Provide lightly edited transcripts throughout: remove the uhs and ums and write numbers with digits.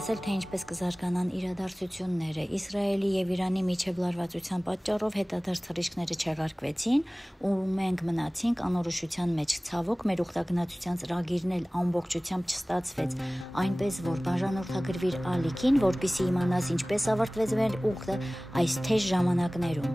տեսել, թե ինչպես կզարգանան իրադարձությունները։ Իսրայելի եւ Իրանի միջև լարվածության պատճառով հետադարձ թռիչքները չեղարկվեցին, ու մենք մնացինք անորոշության մեջ։ Ցավոք, մեր ուխտագնացության ծրագիրն էլ ամբողջությամբ չստացվեց, այնպես որ բաժանորդագրվիր ալիքին, որպեսզի իմանաս ինչպես ավարտվեց մեր ուխտը այս թեժ ժամանակներում։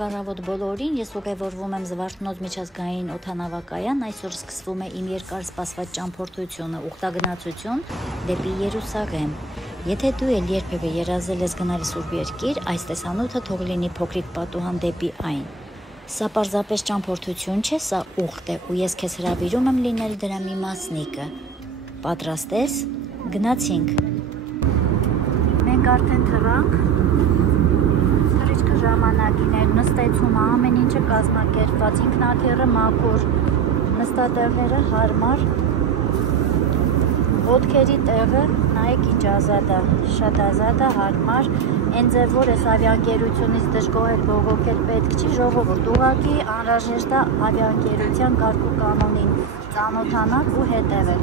Առավոտ բոլորին, ես ուղևորվում եմ Զվարթնոց միջազգային օդանավակայան, այսօր սկսվում է իմ երկար սպասված ճամփորդությունը, ուխտագնացություն դեպի Երուսաղեմ։ Եթե դու էլ երբևէ երազել ես գնալ Սուրբ Երկիր, այս տեսանյութը թող լինի փոքրիկ պատուհան դեպի այն։ Սա պարզապես ճամփորդություն չէ, սա ուխտ է, ու ես քեզ հրավիրում եմ լինել դրա մի մասնիկը։ Պատրաստ ես։ Գնացինք։ Մենք արդեն թռանք։ Ժամանակին էր նստեցումը, ամեն ինչը կազմակերպված, ինքնաթիռը մաքուր, նստատեղերը հարմար, ոտքերի տեղը, նայեք ինչ ազատ է, շատ ազատ է, հարմար, այն ձև որ ես ավիաընկերությունից դժգոհել բողոքել պետք չի, ժողովուրդ ուղղակի անհրաժեշտ է ավիաընկերության կարգ ու կանոնին ծանոթանալ ու հետևել։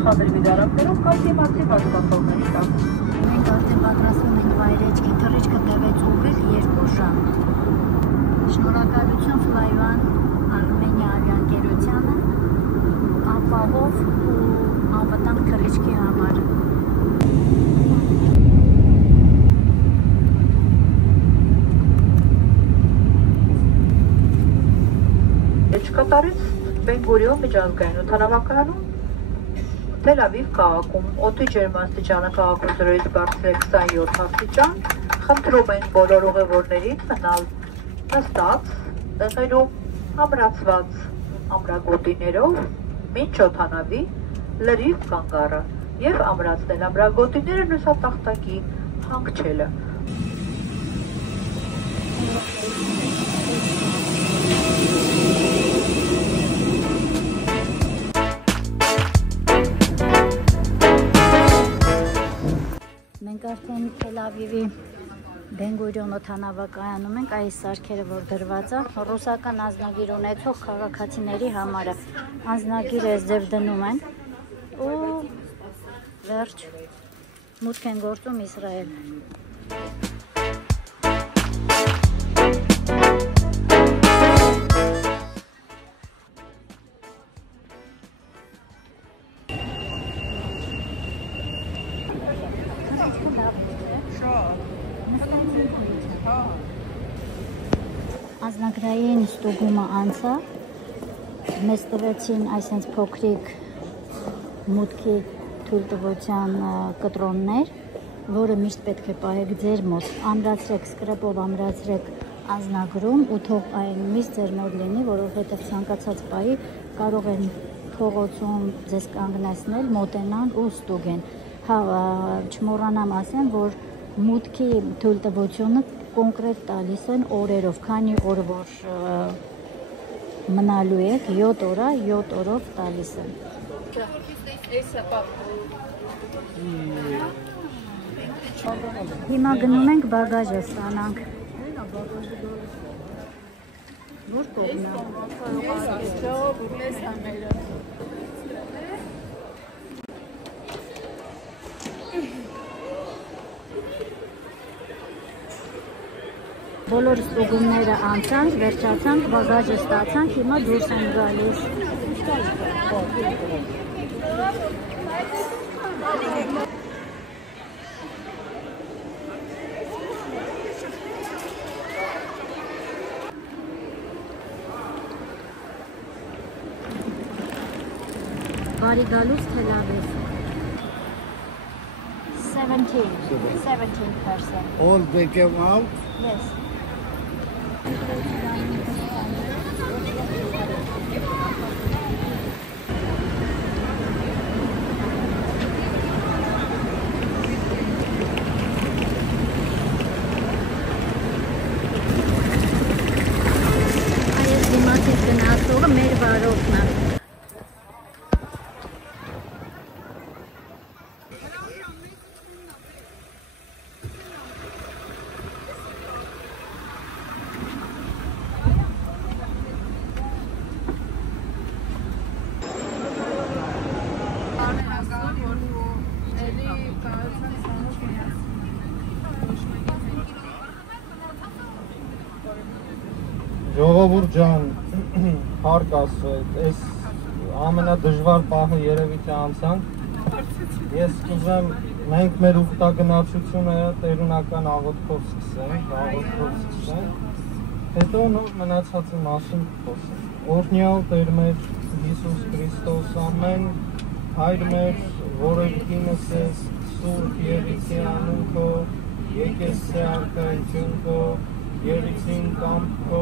Խադրվի դարակներով կամ դիմացի բացկացողների տակ։ Մենք արդեն պատրաստվում ենք վայրեջքի, թռիչքը տևեց ուղիղ 2 ժամ։ Շնորհակալություն Flyone Armenia ավիաընկերությանը ապահով ու անվտանգ թռիչքի համար։ Էջկատարից Բեն-Գուրիոն միջազգային օդանավակայանում Թել Ավիվ քաղաքում օդի ջերմաստիճանը քաղաքում 0-ից բարձր է 27 աստիճան, խնդրում են բոլոր ուղևորներին մնալ նստած, տեղերում ամրացված ամրագոտիներով, մինչ օդանավի լրիվ կանգառը և ամրացնել ամրագոտիները լուսատախտակի հանգչելը։ Մենք արդեն Թել Ավիվի Բեն-Գուրիոն օդանավակայանում ենք, այս սարքերը որ դրված է, ռուսական անձնագիր ունեցող քաղաքացիների համար է։ Անձնագիրը այս ձև դնում են ու վերջ մուտք են գործում Իսրայել։ Անձնագրային ստուգումը անցա, մեզ տվեցին այսենց փոքրիկ մուտքի թույլտվության կտրոններ, որը միշտ պետք է պահեք ձեր մոտ, ամրացրեք, սկրեպով ամրացրեք անձնագրում ու թող այն միշտ ձեր մոտ լինի, որովհետև ցանկացած պահի կարող են փողոցում ձեզ կանգնեցնել, մոտենան ու ստուգեն։ Չմոռանամ ասեմ, որ մուտքի թույլտվությունը կոնկրետ տալիս են օրերով, քանի օր որ մնալու եք, 7 օր, 7 օրով տալիս են։ Հիմա գնում ենք բագաժը ստանանք։ Որ կողմն է։ Բոլոր ստուգումները անցանք, վերջացանք, բագաժը ստացանք, հիմա դուրս ենք գալիս։ Բարի գալուց Թել Ավիվ։ 17%. All they came out? Yes. Այս դիմացից գնացողը մեր վարորդն է։ Ժողովուրդ ջան, հարկ ասվեք, այս ամենադժվար պահը երևի թե անցանք։ Ես կուզեմ մենք մեր ուխտագնացությունը տերունական աղոթքով սկսենք, հետո նոր մնացածի մասին խոսենք։ Օրհնյալ Տեր մեր Հիսուս Քրիստոս, ամեն Հայր մեր, որը կինս ես, Սուրբ Եղիցի անուն քո, եկես թե արքայություն քո, Եղիցին կամք քո,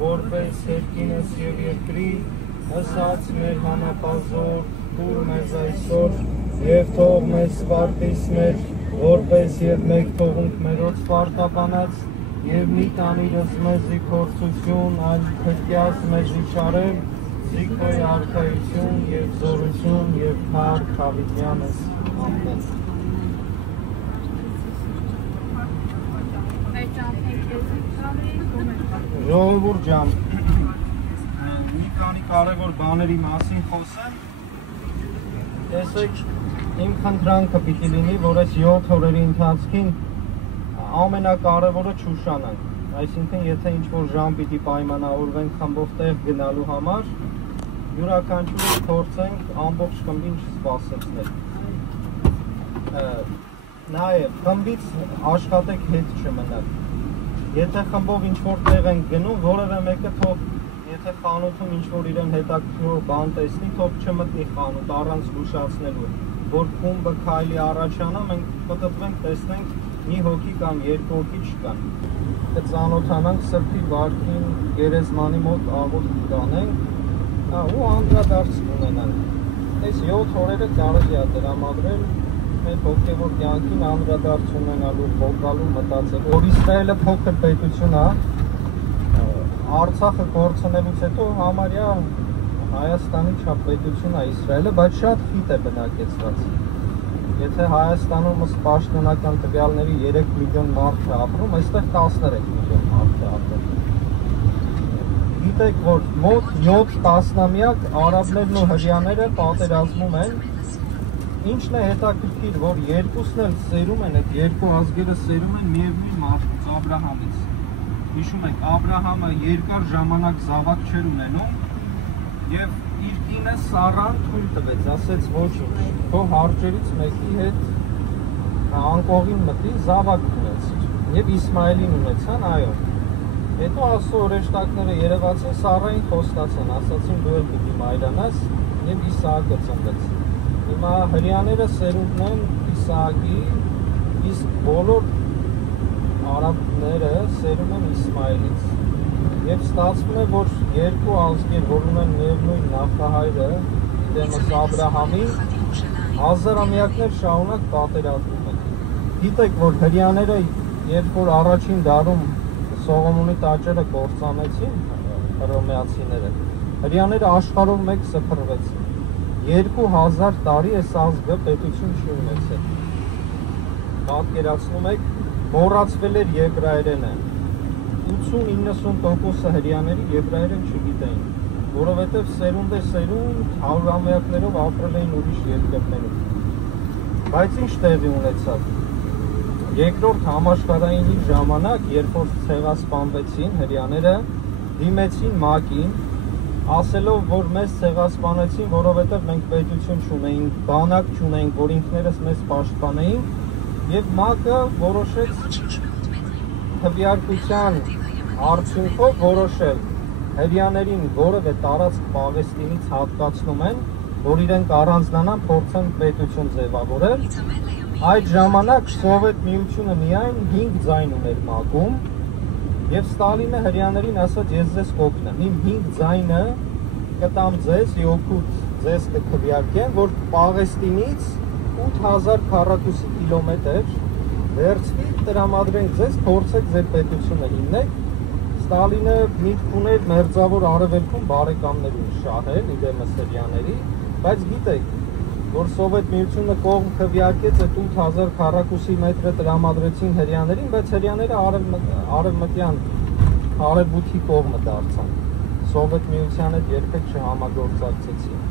որպես երկինս եւ երկրի, ասած մեր համապազոր, թույլ մեզ այսօր, եւ թող մեզ սպարտիս մեր, որպես եւ մեկ թողունք մերոց սպարտաբանած, եւ մի տանիրս մեզի փորձություն, այլ քրկյաց մեզի չարել, Զիքոյ արքայություն եւ զորություն եւ փառք հավիտյանս, ամեն։ Ժողովուրդ ջան, մի քանի կարևոր բաների մասին խոսեմ։ Տեսեք, իմ խնդրանքը պիտի լինի, որ այս 7 օրերի ընթացքին ամենակարևորը չուշանանք։ Այսինքն, եթե ինչ-որ ժամ պիտի պայմանավորվենք խմբով տեղ գնալու համար, յուրաքանչյուրը փորձենք ամբողջ խմբին չսպասեցնել։ Նաև խմբից աշխատեք հետ չմնալ։ Եթե խմբով ինչ-որ տեղ ենք գնում, որևէ մեկը թող, եթե խանութում ինչ-որ իրեն հետաքրքրող բան տեսնի, թող չմտնի խանութ առանց զգուշացնելու, որ խումբը քայլի առաջանա, մենք պտտվենք, տեսնենք մի հոգի կամ երկու հոգի չկան։ Կծանոթանանք սրբի վարքին, գերեզմանի մոտ աղոթք կանենք ու անդրադարձ ունենանք։ Այս 7 օրերը կարելի է տրամադրել մեր հոգևոր կյանքին անդրադարձ ունենալու, փոխալու, մտածելու, որ Իսրայելը փոքր պետություն է, Արցախը կորցնելուց հետո համարյա Հայաստանի չափ պետություն է Իսրայելը, բայց շատ խիտ է բնակեցված։ Եթե Հայաստանում պաշտոնական տվյալների 3 միլիոն մարդ է ապրում, այստեղ 13 միլիոն մարդ է ապրում։ Գիտեք, որ մոտ 7 տասնամյակ արաբներն ու հրեաները պատերազմում են, ինչն է հետաքրքիր, որ երկուսն էլ սերում են, այդ երկու ազգերը սերում են միևնույն մարդուց, Աբրահամից։ Հիշում եք, Աբրահամը երկար ժամանակ զավակ չէր ունենում եւ իր կինը Սառան թույլ տվեց, ասեց ոչինչ, քո հարճերից մեկի հետ անկողին մտի, զավակ ունեցիր եւ Իսմայելին ունեցան, այո։ Հետո Աստծո օրեշտակները երևացին, Սառային խոստացան, ասացին դու էլ պիտի մայրանաս եւ Իսահակը ծնվեց։ Հիմա հրեաները սերունդն են Իսահակի, իսկ բոլոր արաբները սերում են Իսմայելից։ Եվ ստացվում է, որ երկու ազգեր, որ ունեն միևնույն նախահայրը, դեմս Աբրահամին, հազարամյակներ շարունակ պատերազմում են։ Գիտեք, որ հրեաները, երբ որ առաջին դարում Սողոմոնի տաճարը կործանեցին, հռոմեացիները, հրեաները աշխարհով մեկ սփռվեցին։ 2000 տարի այս ազգը պետություն չի ունեցել։ Պատկերացնում եք, մոռացվել էր եբրայերենը։ 80-90% հրեաների եբրայերեն չգիտեին, որովհետև սերունդ է սերունդ հարյուրամյակներով ապրել էին ուրիշ երկրներում։ Բայց ինչ տեղի ունեցավ։ Երկրորդ համաշխարհայինի ժամանակ, երբ որ ցեղասպանվեցին հրեաները, դիմեցին ՄԱԿ-ին, ասելով, որ մեզ ցեղասպանեցին, որովհետև մենք պետություն չունեինք, բանակ չունեինք, որ ինքներս մեզ պաշտպանեին, եւ ՄԱԿ-ը որոշեց քվեարկության արդյունքով որոշել հրեաներին որևէ տարածք Պաղեստինից հատկացնում են, որ իրենք առանձնանան, փորձեն պետություն ձևավորել։ Այդ ժամանակ Սովետ միությունը միայն 5 ձայն ուներ ՄԱԿ-ում, եւ Ստալինը հրեաներին ասաց, ես ձեզ կօգնեմ, իմ 5 ձայնը կտամ ձեզ, օգուտ ձեզ կքվեարկեմ, որ Պաղեստինից 8000 քառակուսի կիլոմետր վերցվի, տրամադրենք ձեզ, փորձեք ձեր պետությունը հիմնեք։ Ստալինը միտք ուներ մերձավոր արևելքում բարեկամներին շահել իրենս հրեաների, բայց գիտեք, որ Սովետ միությունը կողմ քվեարկեց այդ 8000 քառակուսի մետրը տրամադրեցին հրեաներին, բայց հրեաները արևմտյան արևմուտքի կողմը դարձան։ Սովետ միության հետ երբեք չհամագործակցեցին։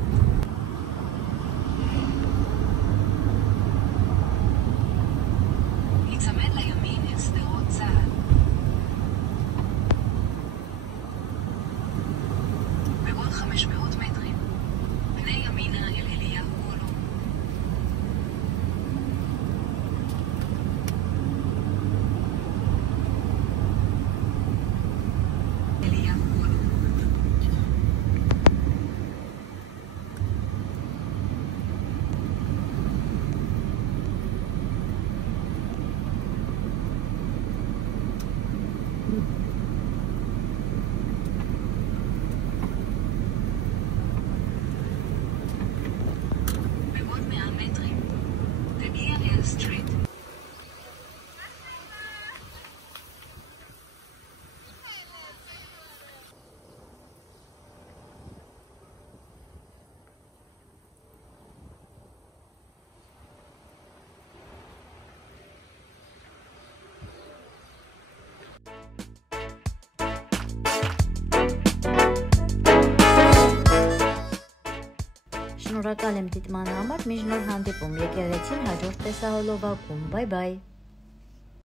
Շնորհակալ եմ դիտման համար, մինչ նոր հանդիպում եկեղեցին հաջորդ տեսահոլովակում, բայ բայ։